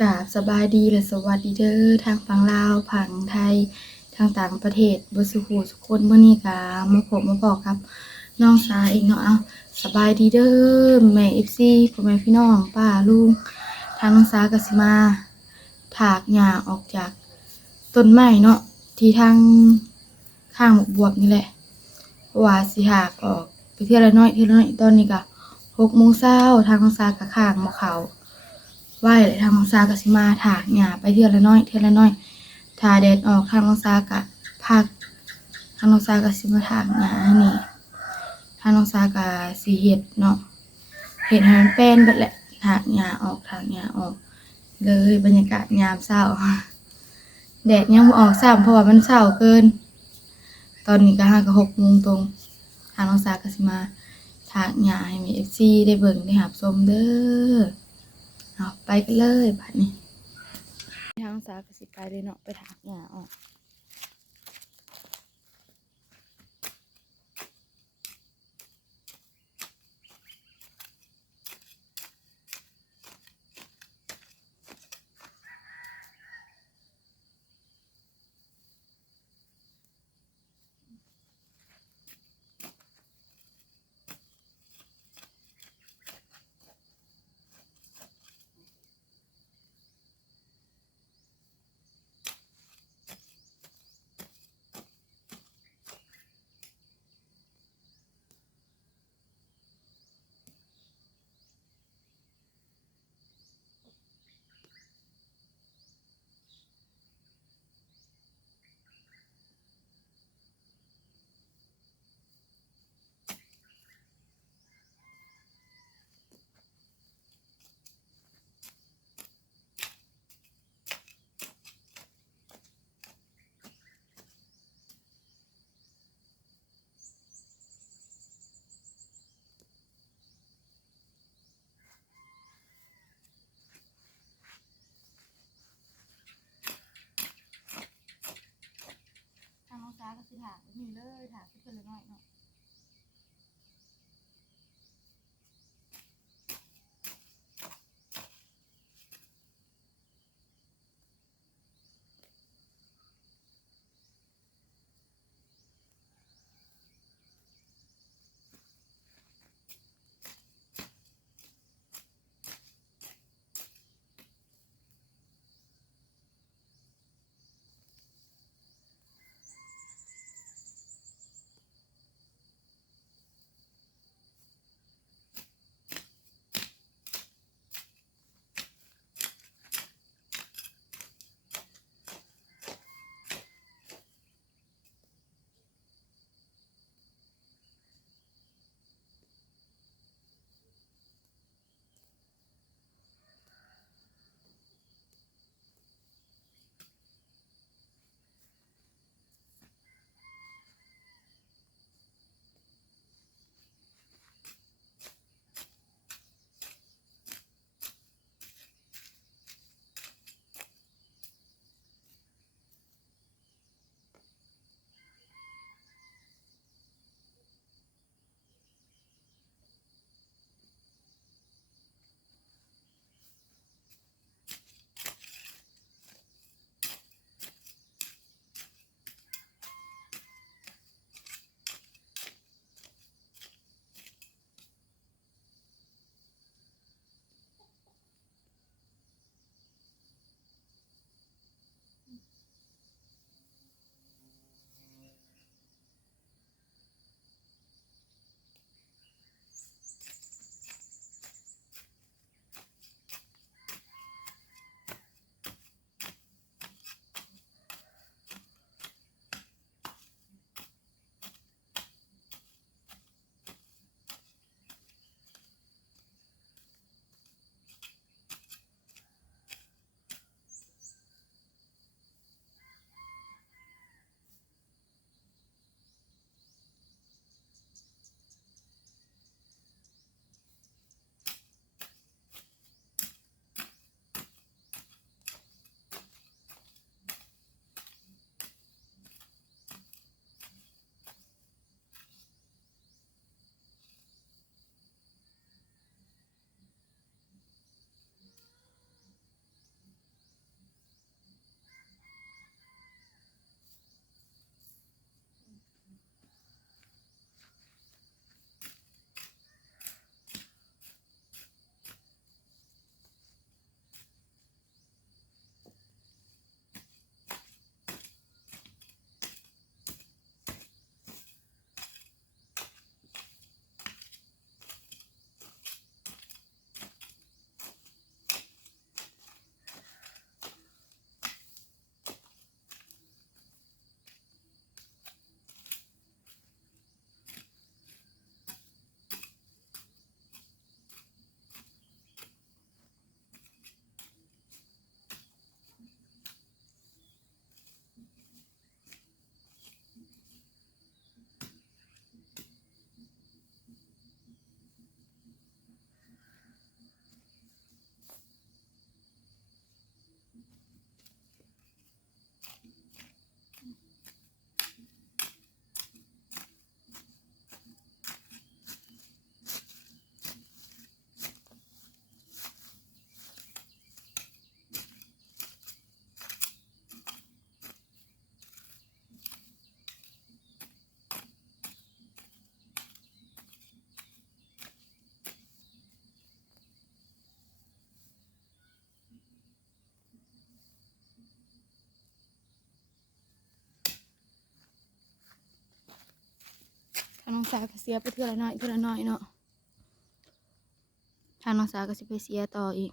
กราบสบายดีและสวัสดีเด้อทางฝั่งลาวฝั่งไทยทางต่างประเทศเบิดสุขุสุขคนมื้อนี้ก็มาพบมาพอครับน้องสาวอีกเนาะสบายดีเด้อแม่ FC พ่อแม่พี่น้องป้าลุงทางน้องสาวก็สิมาถากหญ้าออกจากต้นไม้เนาะที่ทางข้างหมกบวบนี่แหละเพราะว่าสิถากออกไปเทื่อละน้อยตอนนี้ก็6 โมงเช้าทางน้องสาวก็ข้างหมกเขาไหว้เลยทางน้องสาวก็สิมาถากหญ้าไปเทื่อละน้อยถ้าแดดออกทางน้องสาวก็พักทางน้องสาวก็สิมาถากหญ้านี่ทางน้องสาวก็สิเฮ็ดเนาะเฮ็ดให้มันแป้นเบิดแหละถากหญ้าออกเลยบรรยากาศยามเช้าแดดยังบ่ออกซ้ำเพราะว่ามันเช้าเกินตอนนี้ก็5 ก็ 6 โมงตรงทางน้องสาวก็สิมาถากหญ้าให้มี FC ได้เบิ่งได้รับชมเด้อเอาไปกันเลยบัดนี้ทางน้องสาวก็สิไปเลยเนาะไปถากหญ้าออกทางน้องสาวก็สิถากนี่เลยถากไปเทื่อละน้อยเนาะ น้องสาวก็เสียไปเทื่อละน้อยเนาะทางน้องสาวก็สิไปเสียต่ออีก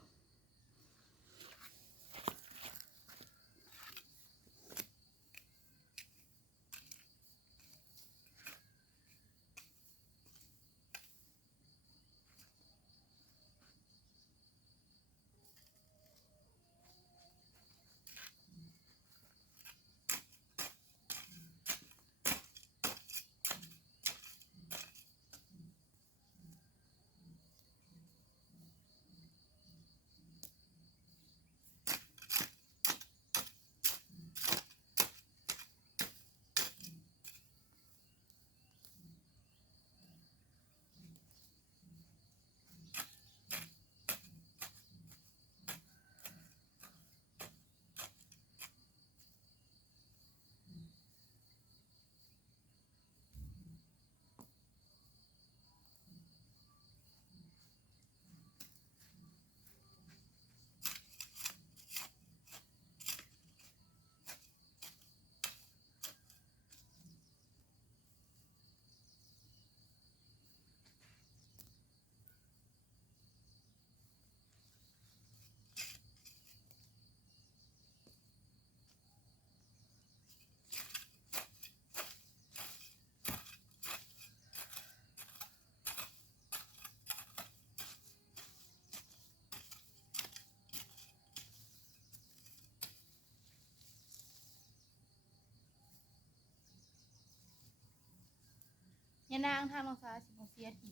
ยานางทางน้องสาวสิบ่เสียที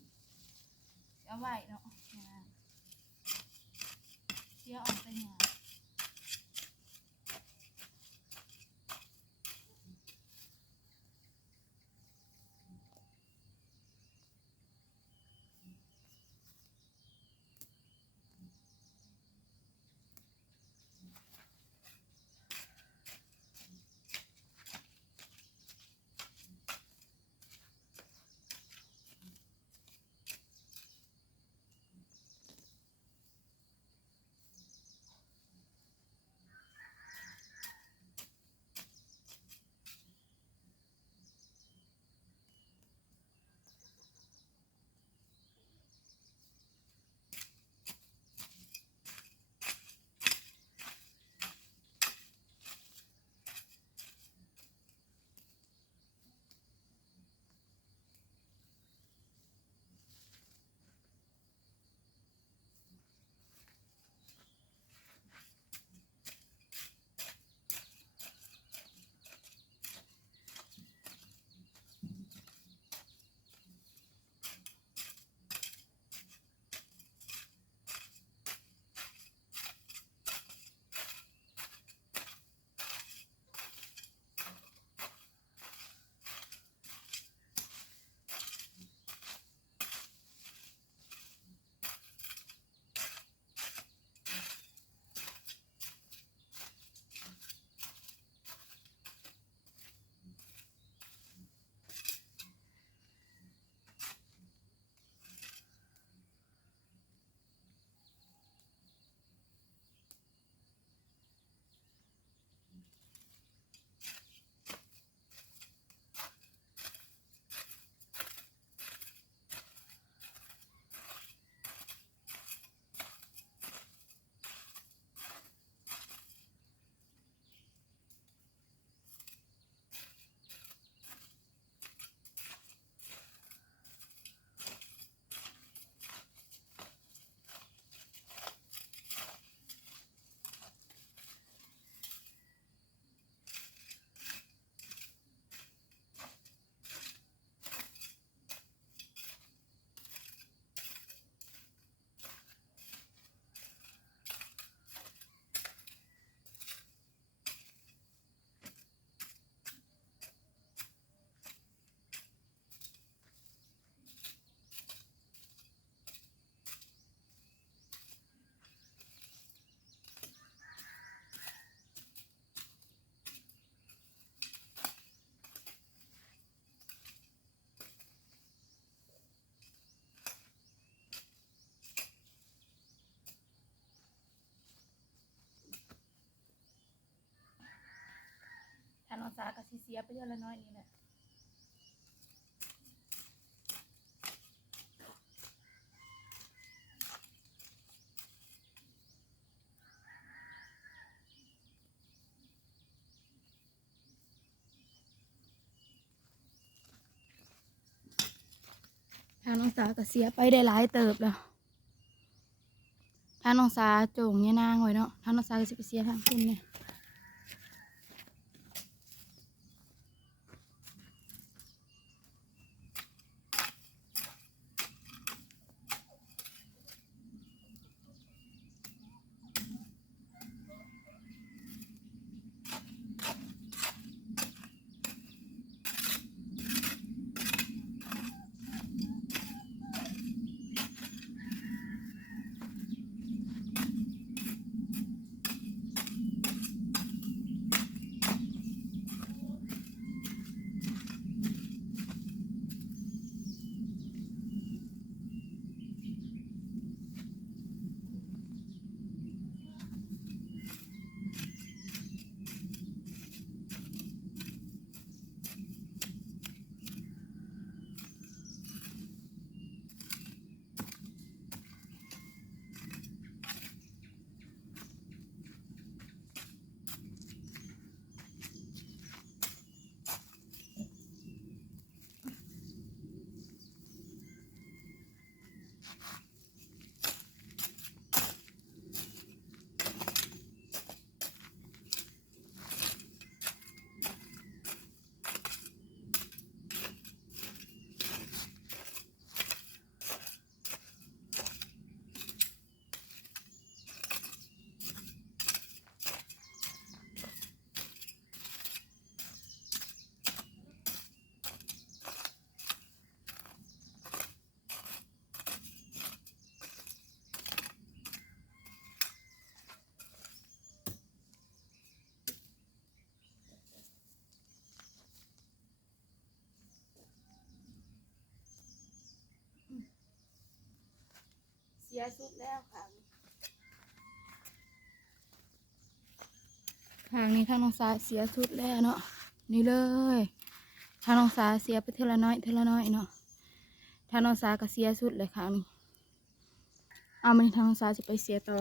เอาไว้เนาะยานางเสียออกไปหยังทางน้องสาวก็สิเสียไปเทื่อละน้อยนี่แหละ ทางน้องสาก็เสียไปได้หลายเติบแล้วทางน้องสาโจ่งเนี่ยนางไว้เนาะทางน้องสาก็สิไปเสียทางคุณเนี่ยเสียสุดแล้วค่ะทางนี้ทางน้องสาเสียสุดแล้วเนาะนี่เลยทางน้องสาเสียไปเทละน้อยเนาะทางน้องสาก็เสียสุดเลยค่ะนี่เอามันทางน้องสาจะไปเสียต่อ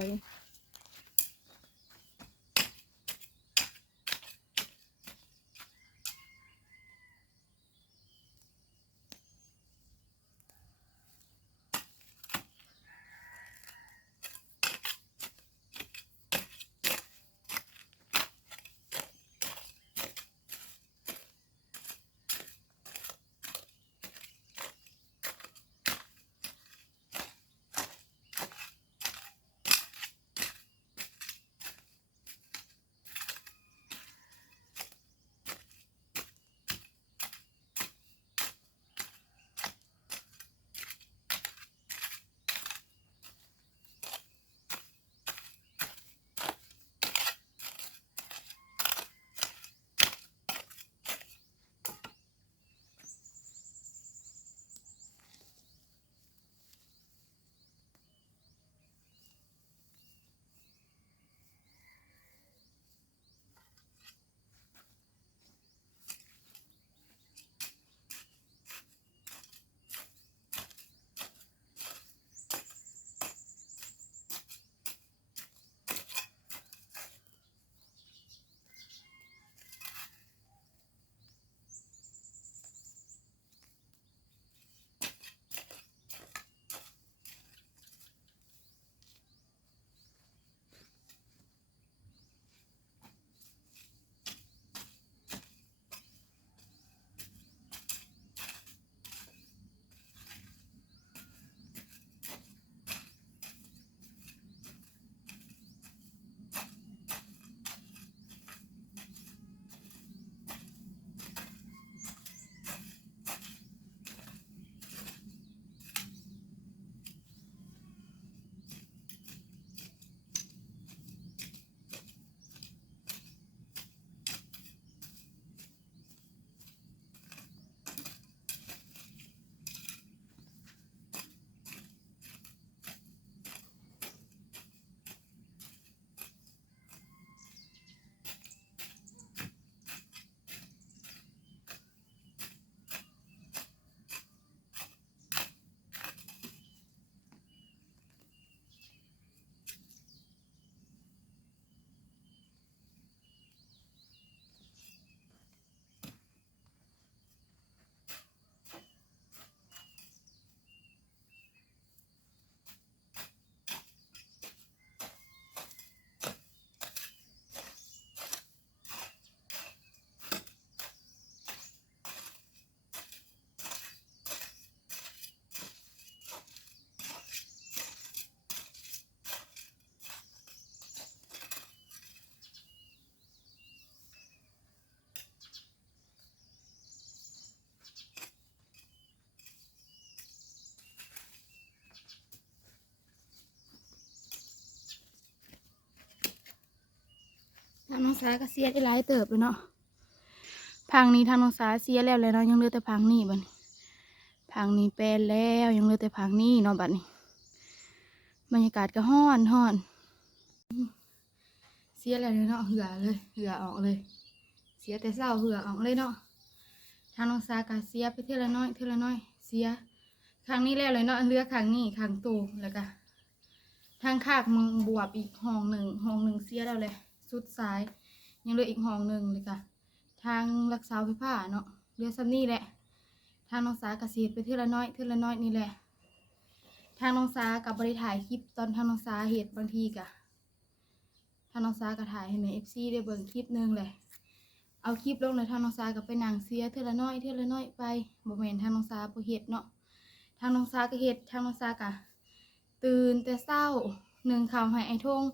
างน้องสาก็เสียได้หลายเติบเลยเนาะพังนี้ทางน้องสาเสียแล้วเลยเนาะยังเหลือแต่พังนี้บัดนี้พังนี้แปลนแล้วยังเหลือแต่พังนี้เนาะบัดนี้บรรยากาศก็ฮ้อนฮ้อนเสียแล้วเลยเนาะเหือเลยเหือออกเลย เสียแต่เศร้าเหือออกเลยเนาะทางน้องสาก็เสียไปเท่าละน้อยเท่าละน้อยเสียครั้งนี้แล้วเลยเนาะเหลือครั้งนี้ครั้งตูแล้วก็ทางคากมึงบวบอีกห้องหนึ่งเสียแล้วเลยสุดซ้ายยังเหลืออีกห้องหนึ่งเลยค่ะทางรักษาไฟฟ้าเนาะเหลือซ้ำนี่แหละทางน้องสาก็เสียไปเท่าละน้อยเท่าละน้อยนี่แหละทางน้องสากับบริถ่ายคลิปตอนทางน้องสาเหตุบางทีกะทางน้องสาก็ถ่ายให้แม่FCได้เบิ่งคลิปนึงเลยเอาคลิปลงเลยทางน้องสากับไปนางเสียเท่าละน้อยเท่าละน้อยไปบ่แม่นทางน้องสาบ่เฮ็ดเนาะทางน้องสาก็เฮ็ดทางน้องสากะตื่นแต่เช้าหนึ่งข้าวให้ไอ้ทง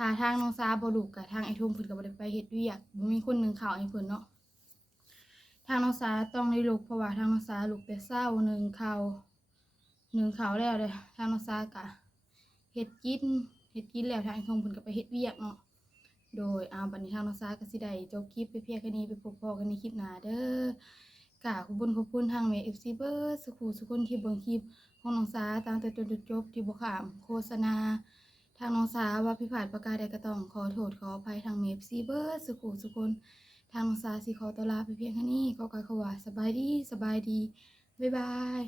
ถ้าทางน้องสาบ่ลุกกะทางไอ้ทงเพิ่นก็บ่ได้ไปเฮ็ดเวียกบ่มีคนหนึ่งข้าวให้เพิ่นเนาะทางน้องสาต้องได้ลุกเพราะว่าทางน้องสาลุกแต่เช้าหนึ่งข้าวแล้วเลยทางน้องสากะเฮ็ดกินแล้วทางไอ้ทงเพิ่นก็ไปเฮ็ดเวียกเนาะโดยบัดนี้ทางน้องสาก็สิได้จบคลิปไปเพียงแค่นี้ไปพบพอกันในคลิปหน้าเด้อกราบขอบคุณทางแม่ FC เบิดสุขุสุคนที่เบิ่งคลิปของน้องสาตั้งแต่ต้นจนจบที่บ่ข้ามโฆษณาทางน้องสาว่าผิดพลาดประการใดก็ต้องขอโทษขออภัยทางแม่ FC เบิดสุขุสุคนทางน้องสาสิขอตัวลาไปเพียงแค่นี้ก็กล่าวคำว่าสบายดีบ๊ายบาย